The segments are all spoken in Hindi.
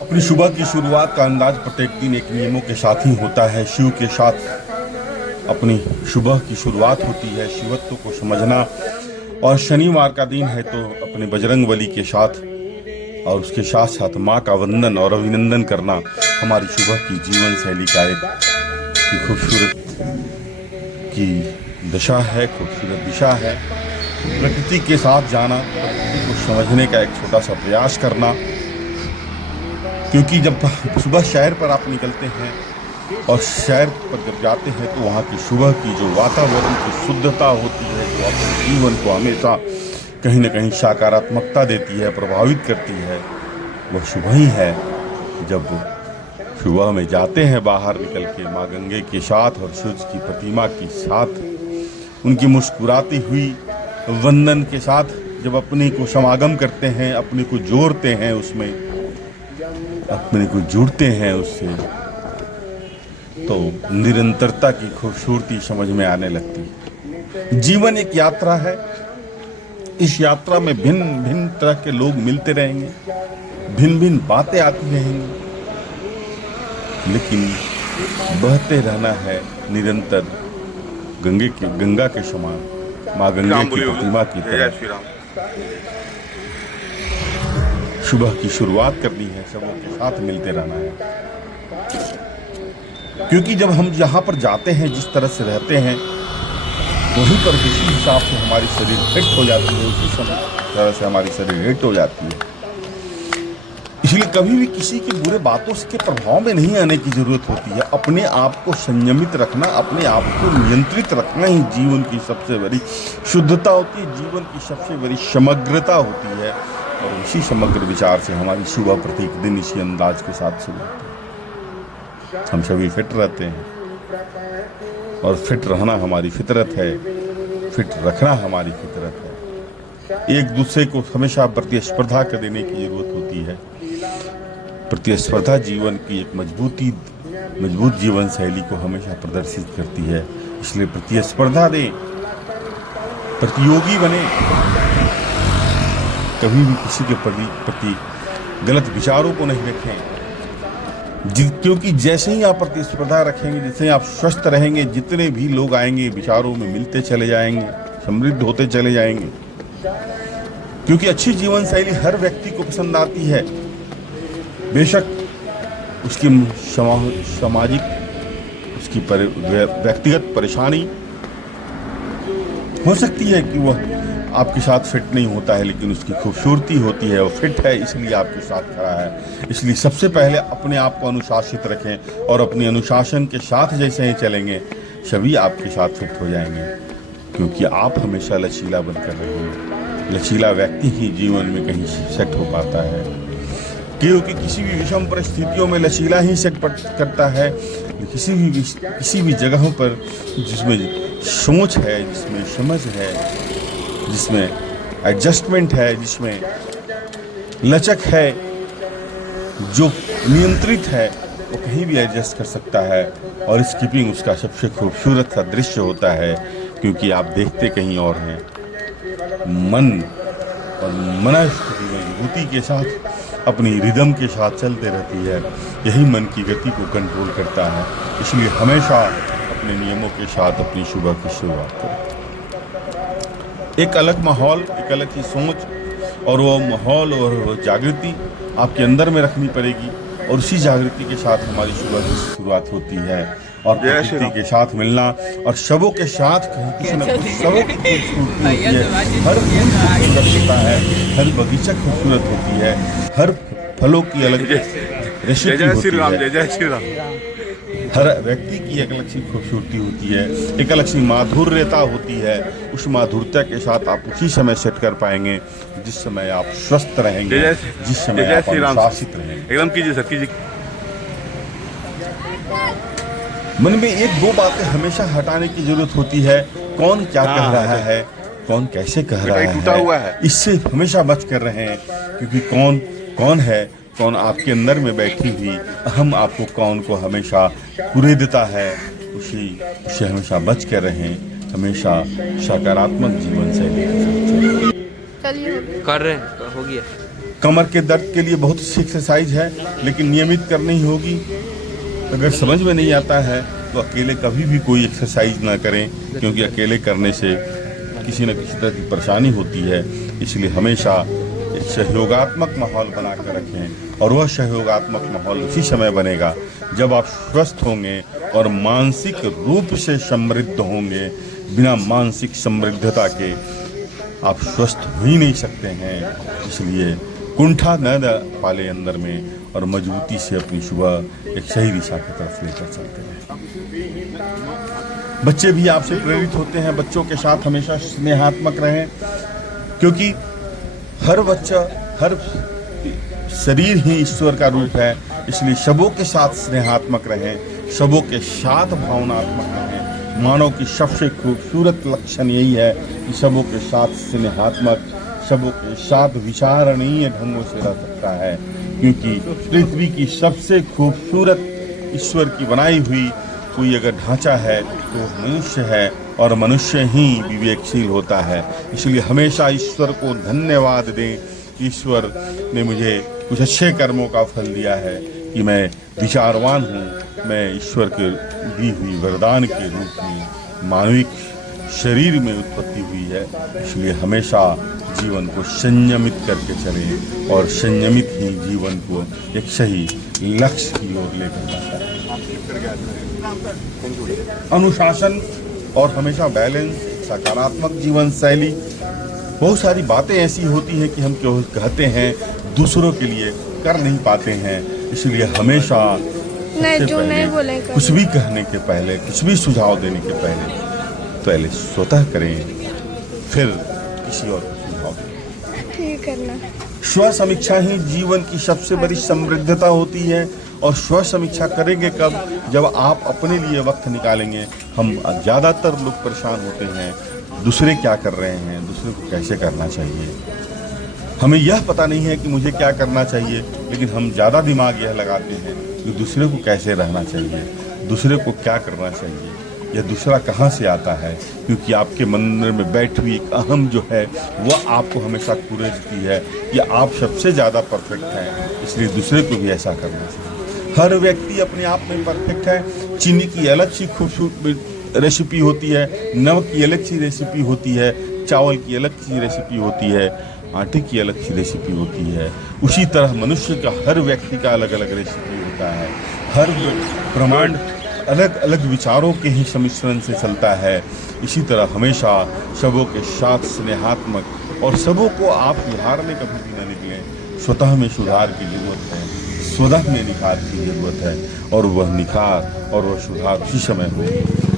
अपनी सुबह की शुरुआत का अंदाज प्रत्येक दिन एक नियमों के साथ ही होता है। शिव के साथ अपनी सुबह की शुरुआत होती है, शिवत्व को समझना। और शनिवार का दिन है तो अपने बजरंग बली के साथ और उसके साथ साथ माँ का वंदन और अभिनंदन करना हमारी सुबह की जीवन शैली का एक खूबसूरत की दशा है, खूबसूरत दिशा है। प्रकृति के साथ जाना, प्रकृति को समझने का एक छोटा सा प्रयास करना, क्योंकि जब सुबह शहर पर आप निकलते हैं और शहर पर जब जाते हैं तो वहाँ की सुबह की जो वातावरण की शुद्धता होती है, जो अपने जीवन को हमेशा कहीं न कहीं सकारात्मकता देती है, प्रभावित करती है, वह सुबह ही है। जब सुबह में जाते हैं बाहर निकल के माँ गंगे के साथ और सूर्य की प्रतिमा के साथ, उनकी मुस्कुराती हुई वंदन के साथ जब अपने को समागम करते हैं, अपने को जोड़ते हैं, उसमें अपने को जुड़ते हैं उससे, तो निरंतरता की खूबसूरती समझ में आने लगती है। जीवन एक यात्रा है। इस यात्रा में भिन्न भिन्न तरह के लोग मिलते रहेंगे, भिन्न भिन्न बातें आती रहेंगी, लेकिन बहते रहना है निरंतर गंगा के समान, माँ गंगा की प्रतिमा की तरह। सुबह की शुरुआत करनी है, सबों के साथ मिलते रहना है। क्योंकि जब हम यहाँ पर जाते हैं, जिस तरह से रहते हैं, वहीं पर किसी हिसाब से हमारी शरीर फिट हो जाती है, उसी तरह से हमारी शरीर हिट हो जाती है। इसलिए कभी भी किसी की बुरे बातों के प्रभाव में नहीं आने की जरूरत होती है। अपने आप को संयमित रखना, अपने आप को नियंत्रित रखना ही जीवन की सबसे बड़ी शुद्धता होती है, जीवन की सबसे बड़ी समग्रता होती है। और इसी समग्र विचार से हमारी सुबह प्रत्येक दिन इसी अंदाज के साथ शुरू होती है। हम सभी फिट रहते हैं और फिट रहना हमारी फितरत है, फिट रखना हमारी फितरत है। एक दूसरे को हमेशा प्रतिस्पर्धा कर देने की जरूरत होती है। प्रतिस्पर्धा जीवन की एक मजबूत जीवन शैली को हमेशा प्रदर्शित करती है। इसलिए प्रतिस्पर्धा दें, प्रतियोगी बने, कभी भी किसी के प्रति गलत विचारों को नहीं रखें। क्योंकि जैसे ही आप प्रतिस्पर्धा रखेंगे, जैसे ही आप स्वस्थ रहेंगे, जितने भी लोग आएंगे विचारों में मिलते चले जाएंगे, समृद्ध होते चले जाएंगे। क्योंकि अच्छी जीवन शैली हर व्यक्ति को पसंद आती है। बेशक उसकी सामाजिक, उसकी व्यक्तिगत परेशानी हो सकती है कि वह आपके साथ फिट नहीं होता है, लेकिन उसकी खूबसूरती होती है, वो फिट है इसलिए आपके साथ खड़ा है। इसलिए सबसे पहले अपने आप को अनुशासित रखें और अपने अनुशासन के साथ जैसे ही चलेंगे, सभी आपके साथ फिट हो जाएंगे। क्योंकि आप हमेशा लचीला बनकर रहेंगे। लचीला व्यक्ति ही जीवन में कहीं सेट हो पाता है, क्योंकि किसी भी विषम परिस्थितियों में लचीला ही सेट करता है। किसी भी जगहों पर जिसमें सोच है, जिसमें समझ है, जिसमें एडजस्टमेंट है, जिसमें लचक है, जो नियंत्रित है, वो कहीं भी एडजस्ट कर सकता है। और स्किपिंग उसका सबसे खूबसूरत सा दृश्य होता है, क्योंकि आप देखते कहीं और हैं। मन और मनस्थिति में विभूति के साथ अपनी रिदम के साथ चलते रहती है। यही मन की गति को कंट्रोल करता है। इसलिए हमेशा अपने नियमों के साथ अपनी सुबह की शुरुआत करें। एक अलग माहौल, एक अलग ही सोच, और वो माहौल और वो जागृति आपके अंदर में रखनी पड़ेगी। और उसी जागृति के साथ हमारी सुबह की शुरुआत होती है। और प्रकृति के साथ मिलना और सबों के साथ किसी न कुछ सबों की खूबसूरती होती है। हर फूल खूबसूरत होता है, हर बगीचा खूबसूरत होती है, हर फलों की अलग रेसिपी होती है, जय श्री राम। हर व्यक्ति की एक अलग सी खूबसूरती होती है, एक अलग सी माधुर्यता होती है। उस माधुर्यता के साथ आप उसी समय सेट कर पाएंगे जिस समय आप स्वस्थ रहेंगे, जिस समय आप अनुशासित रहेंगे। एकदम कीजिए सर, कीजिए। मन में एक दो बातें हमेशा हटाने की जरूरत होती है। कौन क्या कह रहा है, कौन कैसे कह रहा है, इससे हमेशा बच कर रहें। क्योंकि कौन है, कौन आपके अंदर में बैठी हुई अहम आपको कौन को हमेशा कुरेदता है, उससे हमेशा बच कर रहें। हमेशा सकारात्मक जीवन शैली चलिए कर रहे हैं, हो गया। कमर के दर्द के लिए बहुत सी एक्सरसाइज है, लेकिन नियमित करनी ही होगी। अगर समझ में नहीं आता है तो अकेले कभी भी कोई एक्सरसाइज ना करें, क्योंकि अकेले करने से किसी न किसी तरह की परेशानी होती है। इसलिए हमेशा एक सहयोगात्मक माहौल बना कर रखें, और वह सहयोगात्मक माहौल उसी समय बनेगा जब आप स्वस्थ होंगे और मानसिक रूप से समृद्ध होंगे। बिना मानसिक समृद्धता के आप स्वस्थ हो ही नहीं सकते हैं। इसलिए कुंठा न पाले अंदर में, और मजबूती से अपनी सुबह एक सही दिशा की तरफ लेकर चलते हैं। बच्चे भी आपसे प्रेरित होते हैं। बच्चों के साथ हमेशा स्नेहात्मक रहें, क्योंकि हर बच्चा, हर शरीर ही ईश्वर का रूप है। इसलिए सबों के साथ स्नेहात्मक रहें, सबों के साथ भावनात्मक रहें। मानव की सबसे खूबसूरत लक्षण यही है कि सबों के साथ स्नेहात्मक, सबों के साथ विचारणीय ढंगों से रह सकता है, क्योंकि पृथ्वी की सबसे खूबसूरत ईश्वर की बनाई हुई कोई अगर ढांचा है तो मनुष्य है, और मनुष्य ही विवेकशील होता है। इसलिए हमेशा ईश्वर को धन्यवाद दें। ईश्वर ने मुझे कुछ अच्छे कर्मों का फल दिया है कि मैं विचारवान हूँ। मैं ईश्वर के दी हुई वरदान के रूप में मानविक शरीर में उत्पत्ति हुई है। इसलिए हमेशा जीवन को संयमित करके चलें, और संयमित ही जीवन को एक सही लक्ष्य की ओर लेकर जाता है। अनुशासन और हमेशा बैलेंस, सकारात्मक जीवन शैली। बहुत सारी बातें ऐसी होती हैं कि हम जो कहते हैं दूसरों के लिए कर नहीं पाते हैं। इसलिए हमेशा कुछ भी कहने के पहले, कुछ भी सुझाव देने के पहले स्वतः करें, फिर किसी और को सुझाव दें। स्व समीक्षा ही जीवन की सबसे बड़ी समृद्धता होती है। और स्व समीक्षा करेंगे कब? जब आप अपने लिए वक्त निकालेंगे। हम ज़्यादातर लोग परेशान होते हैं, दूसरे क्या कर रहे हैं, दूसरे को कैसे करना चाहिए। हमें यह पता नहीं है कि मुझे क्या करना चाहिए, लेकिन हम ज़्यादा दिमाग यह लगाते हैं कि दूसरे को कैसे रहना चाहिए, दूसरे को क्या करना चाहिए, यह दूसरा कहाँ से आता है। क्योंकि आपके मन में बैठी हुई एक अहम जो है वह आपको हमेशा कुरेदती है कि आप सबसे ज़्यादा परफेक्ट हैं, इसलिए दूसरे को भी ऐसा करना चाहिए। हर व्यक्ति अपने आप में परफेक्ट है। चीनी की अलग सी खूबसूरत रेसिपी होती है, नमक की अलग सी रेसिपी होती है, चावल की अलग सी रेसिपी होती है, आटे की अलग सी रेसिपी होती है। उसी तरह मनुष्य का, हर व्यक्ति का अलग अलग रेसिपी होता है। हर ब्रह्मांड अलग अलग विचारों के ही सम्मिश्रण से चलता है। इसी तरह हमेशा सबों के साथ स्नेहात्मक, और सबों को आप सुधारने कभी भी न निकलें। स्वतः में सुधार की जरूरत है, स्वतः में निखार की जरूरत है, और वह निखार और वह सुधार उसी समय हो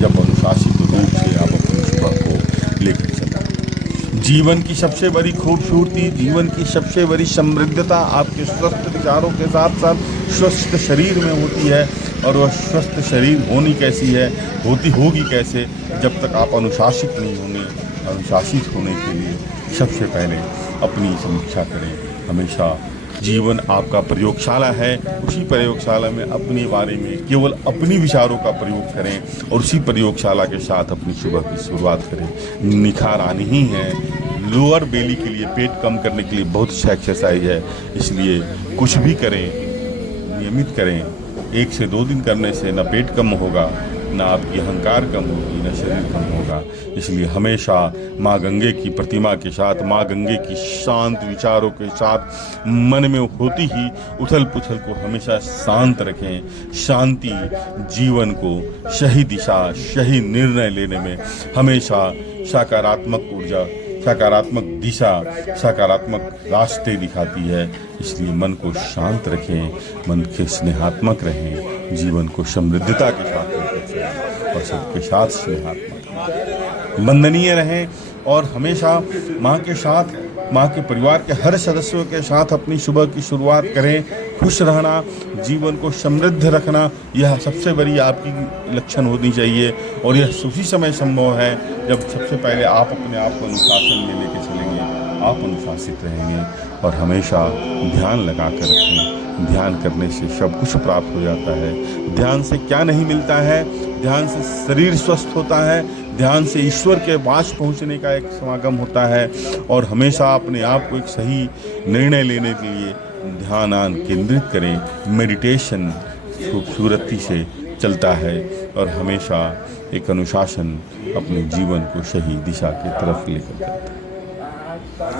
जब अनुशासित रूप से आप अपनी सुबह को लेकर चलें। जीवन की सबसे बड़ी खूबसूरती, जीवन की सबसे बड़ी समृद्धता आपके स्वस्थ विचारों के साथ साथ स्वस्थ शरीर में होती है। और वह स्वस्थ शरीर होनी कैसी है, होगी कैसे? जब तक आप अनुशासित नहीं होंगे। अनुशासित होने के लिए सबसे पहले अपनी समीक्षा करें। हमेशा जीवन आपका प्रयोगशाला है, उसी प्रयोगशाला में अपने बारे में केवल अपनी विचारों का प्रयोग करें, और उसी प्रयोगशाला के साथ अपनी सुबह की शुरुआत करें। निखार आनी ही है। लोअर बेली के लिए, पेट कम करने के लिए बहुत अच्छा एक्सरसाइज है। इसलिए कुछ भी करें, नियमित करें। 1 से 2 दिन करने से न पेट कम होगा, ना आपकी अहंकार कम होगी, ना शरीर कम होगा। इसलिए हमेशा माँ गंगे की प्रतिमा के साथ, माँ गंगे की शांत विचारों के साथ मन में होती ही उथल पुथल को हमेशा शांत रखें। शांति जीवन को सही दिशा, सही निर्णय लेने में हमेशा सकारात्मक ऊर्जा, सकारात्मक दिशा, सकारात्मक रास्ते दिखाती है। इसलिए मन को शांत रखें, मन के स्नेहात्मक रहें, जीवन को समृद्धता के साथ लेकर चलें, और सबके साथ स्नेहात्मक वंदनीय रहें। और हमेशा माँ के साथ, माँ के परिवार के हर सदस्यों के साथ अपनी सुबह की शुरुआत करें। खुश रहना, जीवन को समृद्ध रखना, यह सबसे बड़ी आपकी लक्षण होनी चाहिए। और यह उसी समय संभव है जब सबसे पहले आप अपने आप को अनुशासन में लेके चलेंगे। आप अनुशासित रहेंगे, और हमेशा ध्यान लगा कर रखें। ध्यान करने से सब कुछ प्राप्त हो जाता है। ध्यान से क्या नहीं मिलता है? ध्यान से शरीर स्वस्थ होता है, ध्यान से ईश्वर के पास पहुंचने का एक समागम होता है, और हमेशा अपने आप को एक सही निर्णय लेने के लिए ध्यान केंद्रित करें। मेडिटेशन खूबसूरती से चलता है और हमेशा एक अनुशासन अपने जीवन को सही दिशा की तरफ लेकर जाता है।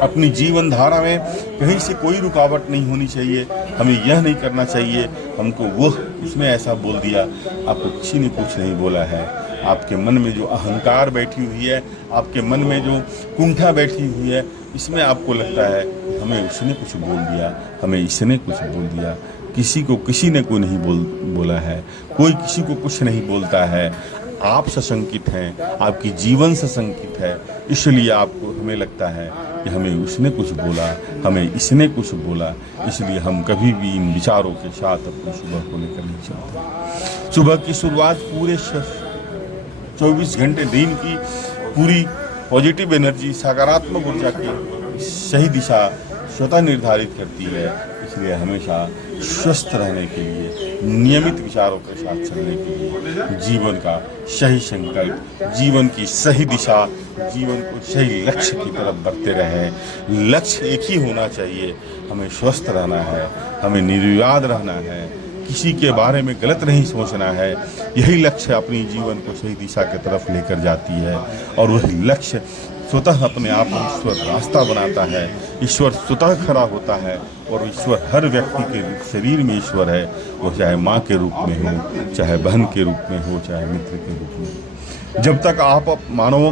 अपनी जीवन धारा में कहीं से कोई रुकावट नहीं होनी चाहिए। हमें यह नहीं करना चाहिए हमको वो उसने ऐसा बोल दिया, आपको किसी ने कुछ नहीं बोला है। आपके मन में जो अहंकार बैठी हुई है, आपके मन में जो कुंठा बैठी हुई है, इसमें आपको लगता है हमें उसने कुछ बोल दिया, हमें इसने कुछ बोल दिया। किसी को किसी ने कोई नहीं बोला है, कोई किसी को कुछ नहीं बोलता है। आप सशंकित हैं, आपकी जीवन सशंकित है, इसलिए आपको हमें लगता है कि हमें उसने कुछ बोला, हमें इसने कुछ बोला, इसलिए हम कभी भी इन विचारों के साथ अपनी सुबह को लेकर नहीं चलते। सुबह की शुरुआत पूरे 24 घंटे दिन की पूरी पॉजिटिव एनर्जी, सकारात्मक ऊर्जा की सही दिशा स्वतः निर्धारित करती है। इसलिए हमेशा स्वस्थ रहने के लिए, नियमित विचारों के साथ चलने के लिए, जीवन का सही संकल्प, जीवन की सही दिशा, जीवन को सही लक्ष्य की तरफ बढ़ते रहें। लक्ष्य एक ही होना चाहिए, हमें स्वस्थ रहना है, हमें निर्विवाद रहना है, किसी के बारे में गलत नहीं सोचना है। यही लक्ष्य अपनी जीवन को सही दिशा की तरफ लेकर जाती है, और वही लक्ष्य स्वतः अपने आप में ईश्वर रास्ता बनाता है। ईश्वर स्वतः खड़ा होता है, और ईश्वर हर व्यक्ति के शरीर में ईश्वर है। वो चाहे माँ के रूप में हो, चाहे बहन के रूप में हो, चाहे मित्र के रूप में हो। जब तक आप मानवों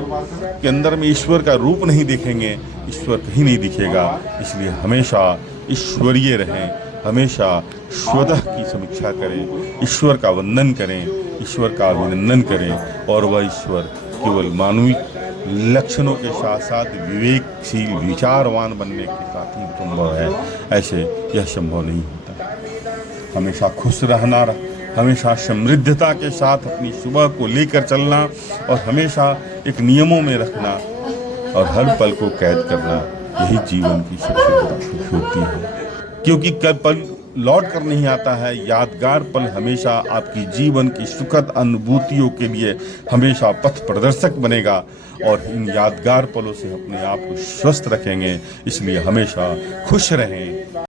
के अंदर में ईश्वर का रूप नहीं देखेंगे, ईश्वर कहीं नहीं दिखेगा। इसलिए हमेशा ईश्वरीय रहें, हमेशा स्वतः की समीक्षा करें, ईश्वर का वंदन करें, ईश्वर का अभिनंदन करें, और वह ईश्वर केवल मानवीय लक्षणों के साथ साथ विवेकशील, विचारवान बनने के साथ ही संभव है। ऐसे यह संभव नहीं होता। हमेशा खुश रहना, हमेशा समृद्धता के साथ अपनी सुबह को लेकर चलना, और हमेशा एक नियमों में रखना, और हर पल को कैद करना, यही जीवन की सबसे बड़ी खूबसूरती है। क्योंकि कल पल लौट कर नहीं आता है। यादगार पल हमेशा आपकी जीवन की सुखद अनुभूतियों के लिए हमेशा पथ प्रदर्शक बनेगा, और इन यादगार पलों से अपने आप को स्वस्थ रखेंगे। इसलिए हमेशा खुश रहें।